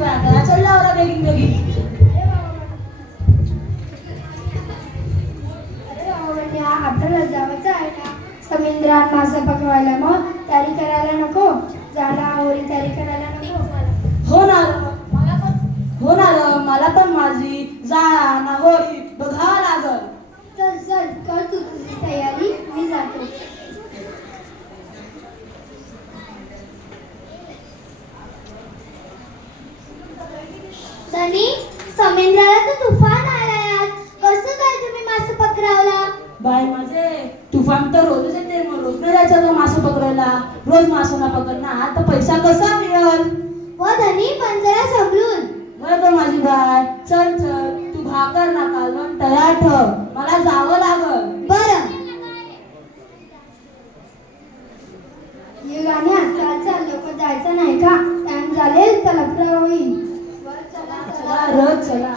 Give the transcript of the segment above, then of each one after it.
करा चल लावरा बेगीन बेगीन आपल्याला जायचं आहे ना समुद्रात मासे पकवायला मग तयारी करायला नको जाला होळी तयारी करायला नको हो ना मला पण माझी जाळा ना होळी बघावं लागल चल चल कर तू तुझी तयारी मी जातो सनी समुद्राला तर तुफान आलाय आज कसं काय तुम्ही मासे पकडावला बाय माझे तुफान तर रोजच येते मग रोज नाही जायचा तो मासे पकडायला रोज मासा पकडणार तर पैसा कसा मिळेल हो धनी पण जरा समजून बरं माझी बाय चल चल तू भाकर ना कालवण तयार ठेव मला जावं लागल बरं ये गाण्या चल चल लोक जायचं नाही का टाइम झालेल तर लफडा होईल चला रोज चला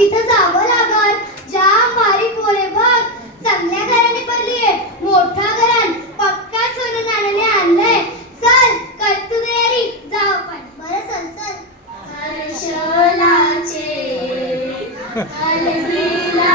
तिथं जावं लागल जाम बारीक पोरे बघ चांगल्या घराने पडलीये मोठा घरान पक्का सोनं नाण्याने आणलंय चल कर तू तयारी जाऊ आपण बरं चल चल हर्षलाचे हलगीला